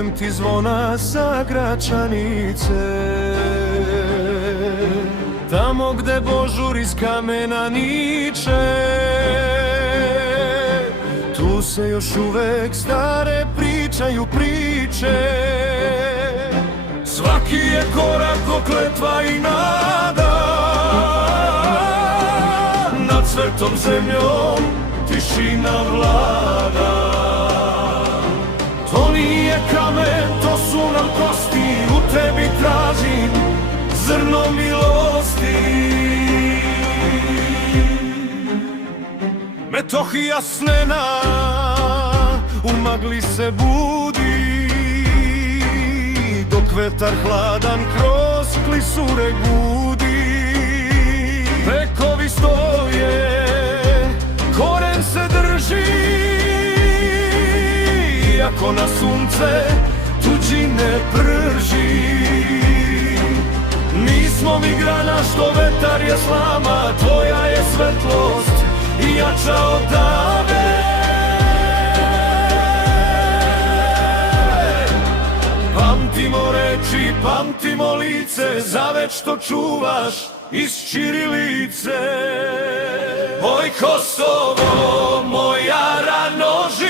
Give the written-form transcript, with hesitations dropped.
čujem ti zvona sa Gračanice. Tamo gde božur iz kamena niče, tu se još uvek stare pričaju priče. Svaki je korak ko kletva i nada, nad svetom zemljom tišina vlada. To nije kamen, to su nam kosti, u tebi tražim zrno milosti. Metohija snena u magli se budi, dok vetar hladan kroz klisure gudi. Vekovi stoje, koren se drži, iako na sunce tuđine prži. Nismo mi grana što vetar je slama, tvoja je svetlost i jača od tave. Pamtimo reči, pamtimo lice, zaveć što čuvaš iz ćirilice. Oj Kosovo, moja ranoži,